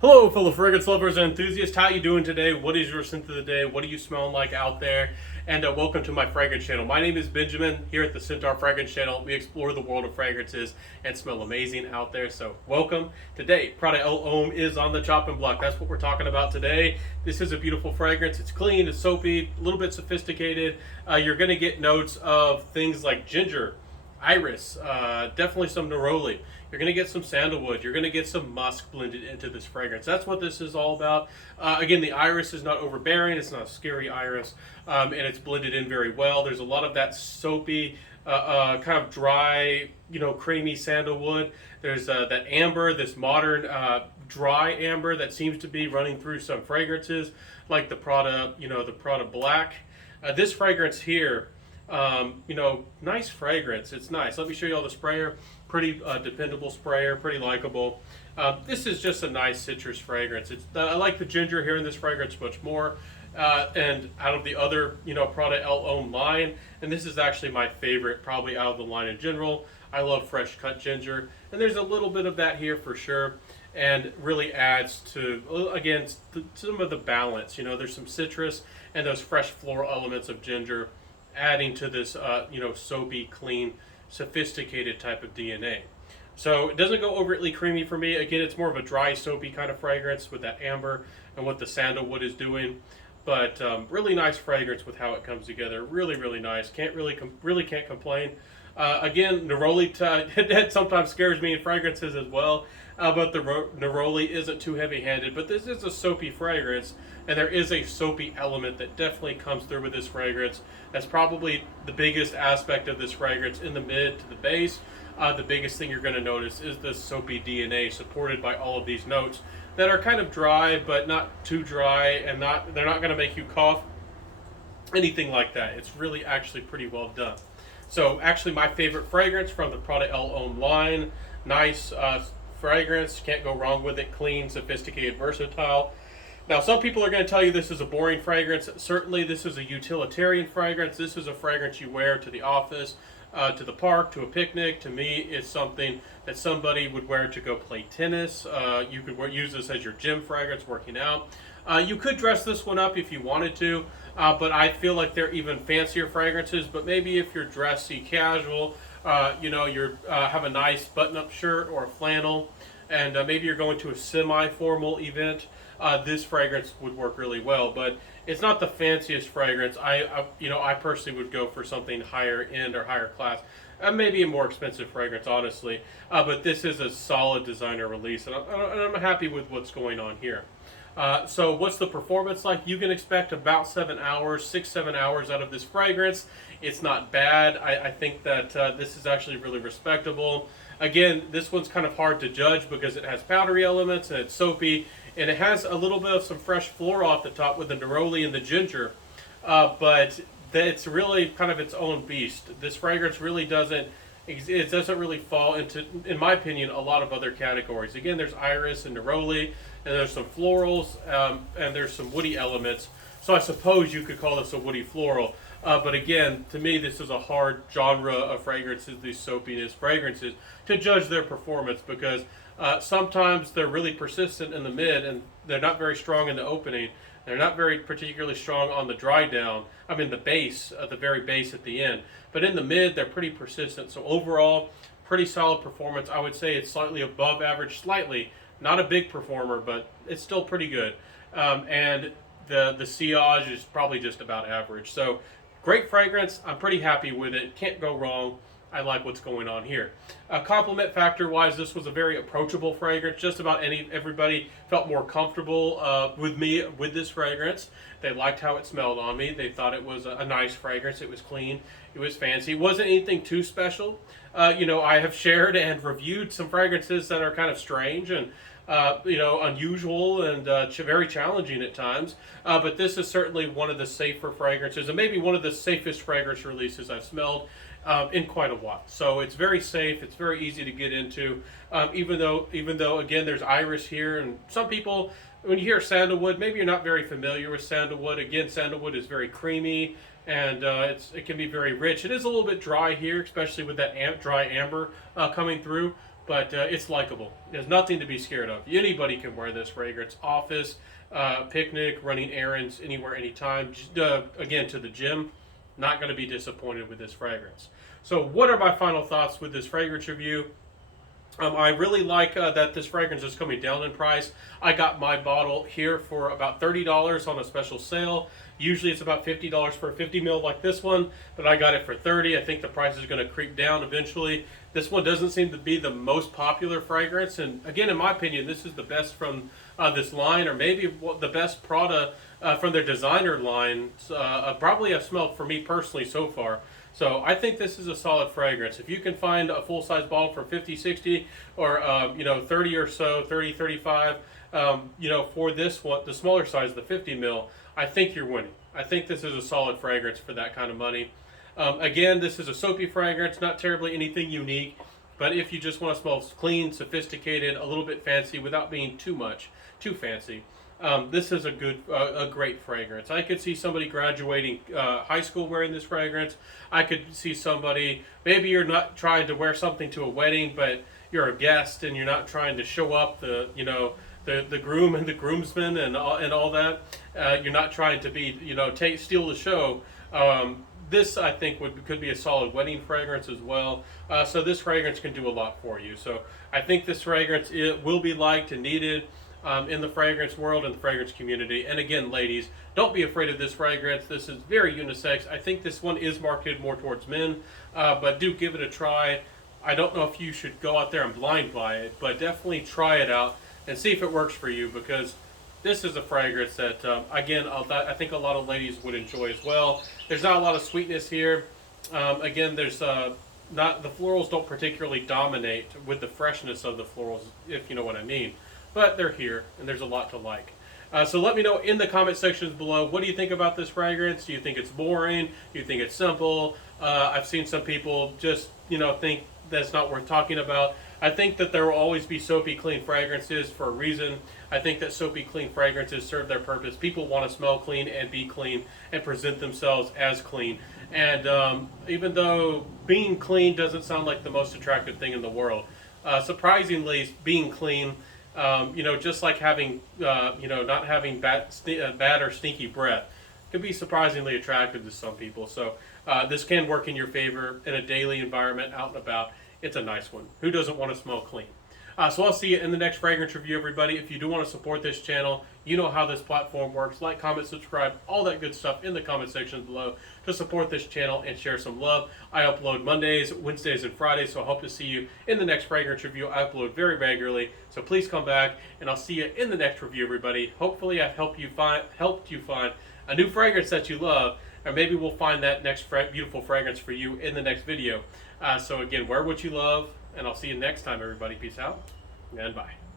Hello, fellow fragrance lovers and enthusiasts. How you doing today? What is your scent of the day? What are you smelling like out there? And welcome to my fragrance channel. My name is Benjamin. Here at the Centaur Fragrance Channel, we explore the world of fragrances and smell amazing out there. So welcome. Today, Prada Homme is on the chopping block. That's what we're talking about today. This is a beautiful fragrance. It's clean, it's soapy, a little bit sophisticated. You're going to get notes of things like ginger, iris, definitely some neroli. You're going to get some sandalwood. You're going to get some musk blended into this fragrance. That's what this is all about. Again, the iris is not overbearing. It's not a scary iris, and it's blended in very well. There's a lot of that soapy, kind of dry, creamy sandalwood. There's that amber, this modern dry amber that seems to be running through some fragrances, like the Prada, the Prada Black. This fragrance here, nice fragrance. It's nice. Let me show you all the sprayer. Pretty dependable sprayer, pretty likable. This is just a nice citrus fragrance. I like the ginger here in this fragrance much more. And out of the other, Prada Homme line, and this is actually my favorite, probably out of the line in general. I love fresh cut ginger, and there's a little bit of that here for sure, and really adds to, again, some of the balance. There's some citrus and those fresh floral elements of ginger, adding to this, soapy, clean, sophisticated type of DNA. So it doesn't go overtly creamy for me. Again, it's more of a dry, soapy kind of fragrance with that amber and what the sandalwood is doing. But really nice fragrance with how it comes together. Really, really nice. Really can't complain. Again, neroli that sometimes scares me in fragrances as well. But the neroli isn't too heavy-handed. But this is a soapy fragrance, and there is a soapy element that definitely comes through with this fragrance. That's probably the biggest aspect of this fragrance in the mid to the base. The biggest thing you're going to notice is the soapy DNA supported by all of these notes that are kind of dry, but not too dry, and they're not going to make you cough, anything like that. It's really actually pretty well done. So actually my favorite fragrance from the Prada Homme line. Nice fragrance, can't go wrong with it. Clean, sophisticated, versatile. Now, some people are going to tell you this is a boring fragrance. Certainly, this is a utilitarian fragrance. This is a fragrance you wear to the office, to the park, to a picnic. To me, it's something that somebody would wear to go play tennis. You could use this as your gym fragrance working out. You could dress this one up if you wanted to, but I feel like they're even fancier fragrances. But maybe if you're dressy, casual, you have a nice button-up shirt or a flannel, and maybe you're going to a semi-formal event, this fragrance would work really well. But it's not the fanciest fragrance. I personally would go for something higher end or higher class, maybe a more expensive fragrance, honestly. But this is a solid designer release, and I'm happy with what's going on here. So what's the performance like? You can expect about 7 hours, 6-7 hours out of this fragrance. It's not bad. I think that this is actually really respectable. Again, this one's kind of hard to judge because it has powdery elements and it's soapy, and it has a little bit of some fresh floral off the top with the neroli and the ginger, but it's really kind of its own beast. This fragrance really doesn't really fall into, in my opinion, a lot of other categories. Again, there's iris and neroli, and there's some florals, and there's some woody elements. So I suppose you could call this a woody floral. But again, to me, this is a hard genre of fragrances, these soapiness fragrances, to judge their performance, because sometimes they're really persistent in the mid, and they're not very strong in the opening. They're not very particularly strong on the dry down. I mean, the base, the very base at the end. But in the mid, they're pretty persistent. So overall, pretty solid performance. I would say it's slightly above average, slightly. Not a big performer, but it's still pretty good. And the sillage is probably just about average. So great fragrance. I'm pretty happy with it. Can't go wrong. I like what's going on here. Compliment factor wise, this was a very approachable fragrance. Just about everybody felt more comfortable with me with this fragrance. They liked how it smelled on me. They thought it was a nice fragrance. It was clean. It was fancy. It wasn't anything too special. I have shared and reviewed some fragrances that are kind of strange and unusual and very challenging at times. But this is certainly one of the safer fragrances, and maybe one of the safest fragrance releases I've smelled in quite a while. So it's very safe. It's very easy to get into. Even though again, there's iris here, and some people, when you hear sandalwood, maybe you're not very familiar with sandalwood. Again, sandalwood is very creamy, and it can be very rich. It is a little bit dry here, especially with that dry amber coming through. but it's likable. There's nothing to be scared of. Anybody can wear this fragrance. Office, picnic, running errands, anywhere, anytime. Again, to the gym, not going to be disappointed with this fragrance. So what are my final thoughts with this fragrance review? I really like that this fragrance is coming down in price. I got my bottle here for about $30 on a special sale. Usually it's about $50 for a 50 ml like this one, but I got it for $30. I think the price is going to creep down eventually. This one doesn't seem to be the most popular fragrance, and again, in my opinion, this is the best from this line, or maybe the best Prada from their designer line. Probably I've smelled for me personally so far. So I think this is a solid fragrance. If you can find a full-size bottle for 50, 60, or 30 or so, 30, 35, for this one, the smaller size, the 50 ml, I think you're winning. I think this is a solid fragrance for that kind of money. Again, this is a soapy fragrance, not terribly anything unique, but if you just want to smell clean, sophisticated, a little bit fancy without being too fancy, this is a great fragrance. I could see somebody graduating high school wearing this fragrance. I could see somebody, maybe you're not trying to wear something to a wedding, but you're a guest and you're not trying to show up the groom and the groomsmen and all that. You're not trying to be, steal the show. This, I think, could be a solid wedding fragrance as well. So this fragrance can do a lot for you. So I think this fragrance will be liked and needed in the fragrance world and the fragrance community. And again, ladies, don't be afraid of this fragrance. This is very unisex. I think this one is marketed more towards men, but do give it a try. I don't know if you should go out there and blind buy it, but definitely try it out and see if it works for you, because this is a fragrance that, again, I think a lot of ladies would enjoy as well. There's not a lot of sweetness here. Again, there's the florals don't particularly dominate with the freshness of the florals, if you know what I mean. But they're here, and there's a lot to like. So let me know in the comment sections below, what do you think about this fragrance? Do you think it's boring? Do you think it's simple? I've seen some people just, think that's not worth talking about. I think that there will always be soapy, clean fragrances for a reason. I think that soapy, clean fragrances serve their purpose. People want to smell clean and be clean and present themselves as clean. And even though being clean doesn't sound like the most attractive thing in the world, surprisingly, being clean, just like having, not having bad or stinky breath, can be surprisingly attractive to some people. So this can work in your favor in a daily environment, out and about. It's a nice one. Who doesn't want to smell clean? So I'll see you in the next fragrance review, everybody. If you do want to support this channel, you know how this platform works. Like, comment, subscribe, all that good stuff in the comment section below to support this channel and share some love. I upload Mondays, Wednesdays, and Fridays, so I hope to see you in the next fragrance review. I upload very regularly, so please come back, and I'll see you in the next review, everybody. Hopefully I've helped you find a new fragrance that you love, or maybe we'll find that next beautiful fragrance for you in the next video. So again, wear what you love, and I'll see you next time, everybody. Peace out, and bye.